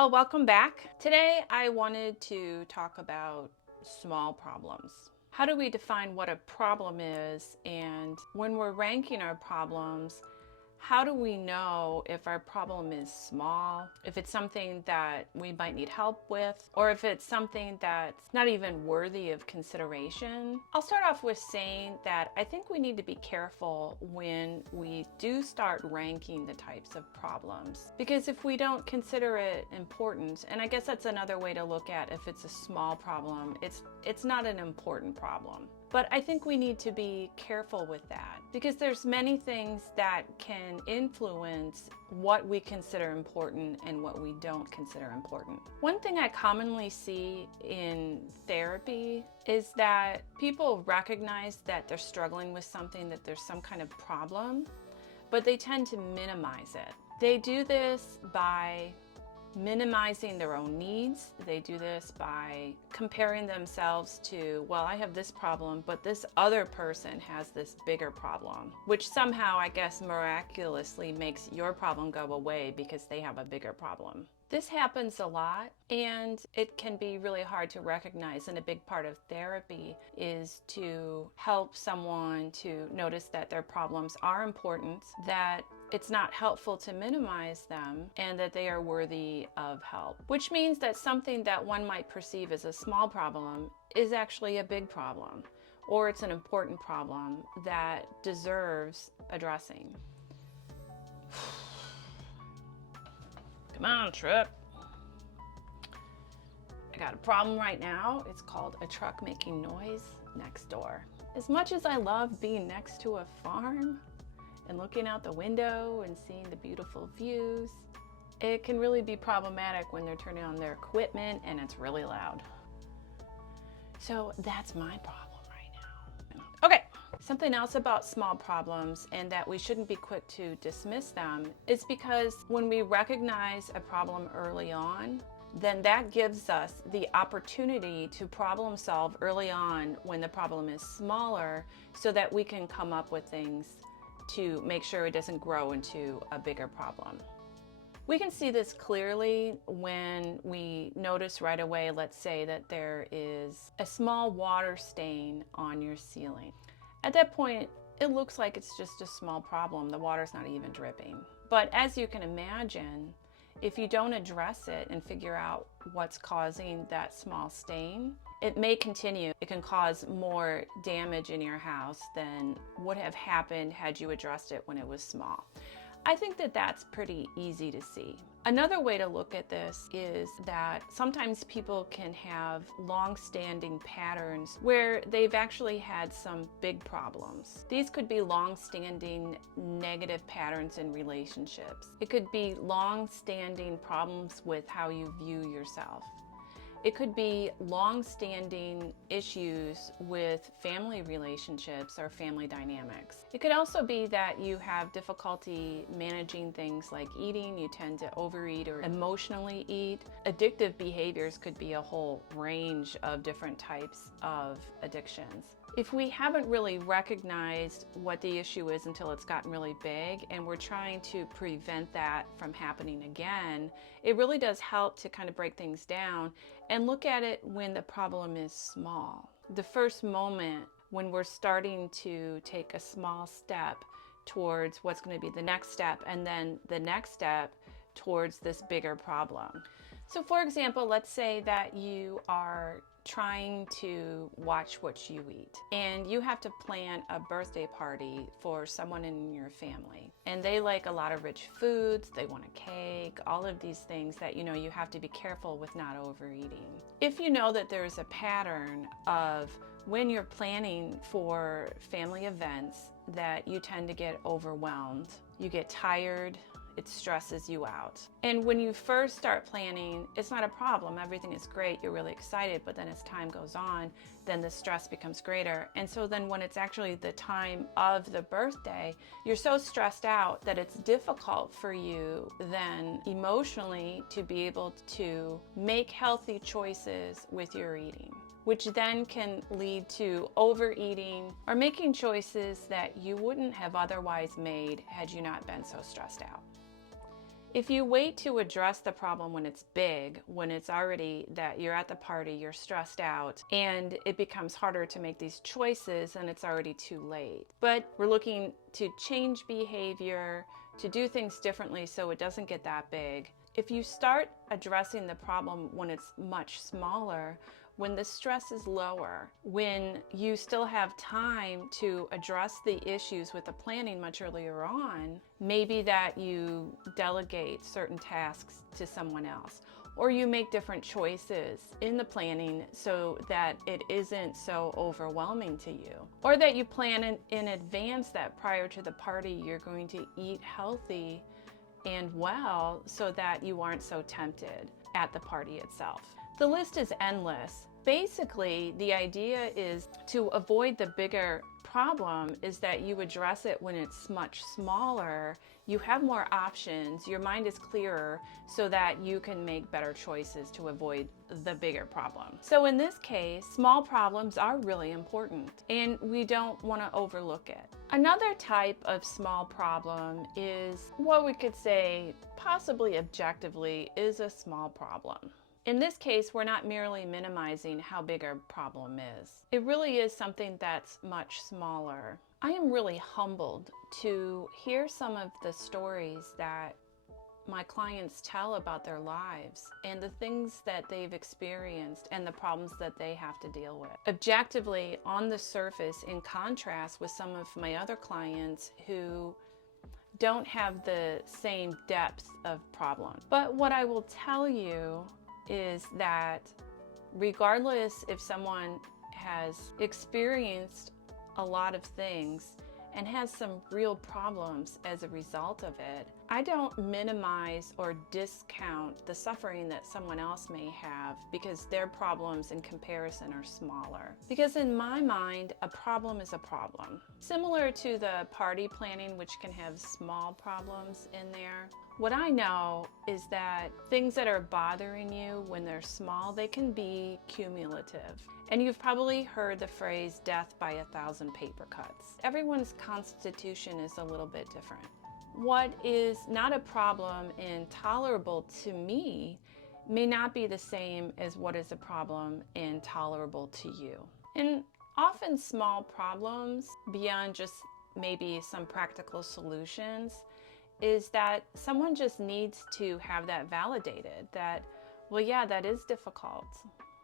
y'all, welcome back. Today I wanted to talk about small problems. How do we define what a problem is, and when we're ranking our problems, how do we know if our problem is small, if it's something that we might need help with, or if it's something that's not even worthy of consideration? I'll start off with saying that I think we need to be careful when we do start ranking the types of problems, because if we don't consider it important, and I guess that's another way to look at if it's a small problem, it's not an important problem. But I think we need to be careful with that because there's many things that can influence what we consider important and what we don't consider important. One thing I commonly see in therapy is that people recognize that they're struggling with something, that there's some kind of problem, but they tend to minimize it. They do this by minimizing their own needs. They do this by comparing themselves to, well, I have this problem, but this other person has this bigger problem, which somehow, I guess, miraculously makes your problem go away because they have a bigger problem. This happens a lot, and it can be really hard to recognize, and a big part of therapy is to help someone to notice that their problems are important, that it's not helpful to minimize them, and that they are worthy of help. Which means that something that one might perceive as a small problem is actually a big problem, or it's an important problem that deserves addressing. Come on, Trip. I got a problem right now. It's called a truck making noise next door. As much as I love being next to a farm and looking out the window and seeing the beautiful views, it can really be problematic when they're turning on their equipment and it's really loud. So that's my problem right now. Okay, something else about small problems, and that we shouldn't be quick to dismiss them, is because when we recognize a problem early on, then that gives us the opportunity to problem solve early on when the problem is smaller, so that we can come up with things to make sure it doesn't grow into a bigger problem. We can see this clearly when we notice right away, let's say that there is a small water stain on your ceiling. At that point, it looks like it's just a small problem. The water's not even dripping. But as you can imagine, if you don't address it and figure out what's causing that small stain, it may continue. It can cause more damage in your house than would have happened had you addressed it when it was small. I think that that's pretty easy to see. Another way to look at this is that sometimes people can have long-standing patterns where they've actually had some big problems. These could be long-standing negative patterns in relationships. It could be long-standing problems with how you view yourself. It could be long-standing issues with family relationships or family dynamics. It could also be that you have difficulty managing things like eating. You tend to overeat or emotionally eat. Addictive behaviors could be a whole range of different types of addictions. If we haven't really recognized what the issue is until it's gotten really big, and we're trying to prevent that from happening again, it really does help to kind of break things down and look at it when the problem is small. The first moment when we're starting to take a small step towards what's going to be the next step, and then the next step towards this bigger problem. So for example, let's say that you are trying to watch what you eat, and you have to plan a birthday party for someone in your family, and they like a lot of rich foods, they want a cake, all of these things that you have to be careful with not overeating. If you know that there's a pattern of when you're planning for family events that you tend to get overwhelmed, you get tired, it stresses you out. And when you first start planning, it's not a problem. Everything is great. You're really excited. But then as time goes on, then the stress becomes greater. And so then when it's actually the time of the birthday, you're so stressed out that it's difficult for you then emotionally to be able to make healthy choices with your eating, which then can lead to overeating or making choices that you wouldn't have otherwise made had you not been so stressed out. If you wait to address the problem when it's big, when it's already that you're at the party, you're stressed out, and it becomes harder to make these choices and it's already too late. But we're looking to change behavior, to do things differently so it doesn't get that big. If you start addressing the problem when it's much smaller, when the stress is lower, when you still have time to address the issues with the planning much earlier on, maybe that you delegate certain tasks to someone else, or you make different choices in the planning so that it isn't so overwhelming to you, or that you plan in advance that prior to the party you're going to eat healthy and well so that you aren't so tempted at the party itself. The list is endless. Basically, the idea is to avoid the bigger problem is that you address it when it's much smaller. You have more options, your mind is clearer so that you can make better choices to avoid the bigger problem. So in this case, small problems are really important and we don't want to overlook it. Another type of small problem is what we could say possibly objectively is a small problem. In this case, we're not merely minimizing how big our problem is. It really is something that's much smaller. I am really humbled to hear some of the stories that my clients tell about their lives and the things that they've experienced and the problems that they have to deal with. Objectively, on the surface, in contrast with some of my other clients who don't have the same depth of problem. But what I will tell you is that regardless if someone has experienced a lot of things and has some real problems as a result of it, I don't minimize or discount the suffering that someone else may have because their problems in comparison are smaller. Because in my mind, a problem is a problem. Similar to the party planning, which can have small problems in there, what I know is that things that are bothering you when they're small, they can be cumulative. And you've probably heard the phrase death by 1,000 paper cuts. Everyone's constitution is a little bit different. What is not a problem and tolerable to me may not be the same as what is a problem and tolerable to you. And often small problems, beyond just maybe some practical solutions, is that someone just needs to have that validated, that, well, yeah, that is difficult.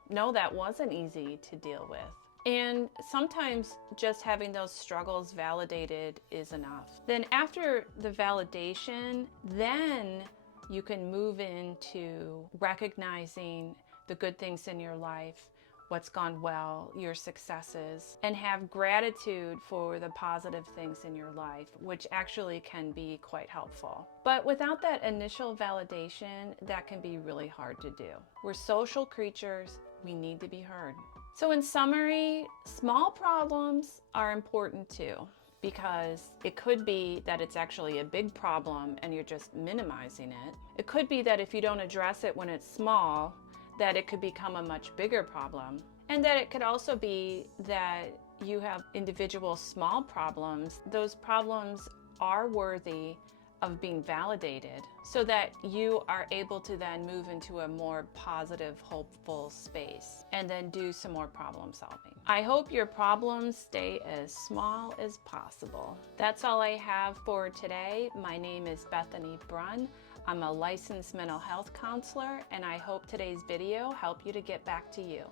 No, that wasn't easy to deal with. And sometimes just having those struggles validated is enough. Then after the validation, then you can move into recognizing the good things in your life, what's gone well, your successes, and have gratitude for the positive things in your life, which actually can be quite helpful. But without that initial validation, that can be really hard to do. We're social creatures, we need to be heard. So in summary, small problems are important too, because it could be that it's actually a big problem and you're just minimizing it. It could be that if you don't address it when it's small, that it could become a much bigger problem. And that it could also be that you have individual small problems. Those problems are worthy of being validated so that you are able to then move into a more positive, hopeful space and then do some more problem solving. I hope your problems stay as small as possible. That's all I have for today. My name is Bethany Brunn. I'm a licensed mental health counselor, and I hope today's video helped you to get back to you.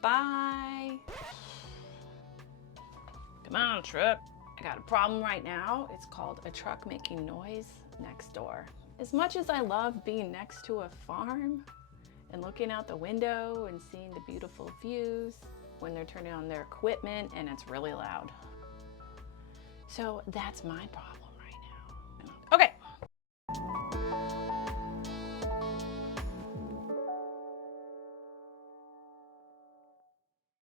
Bye. Come on, truck. I got a problem right now. It's called a truck making noise next door. As much as I love being next to a farm and looking out the window and seeing the beautiful views when they're turning on their equipment and it's really loud. So that's my problem.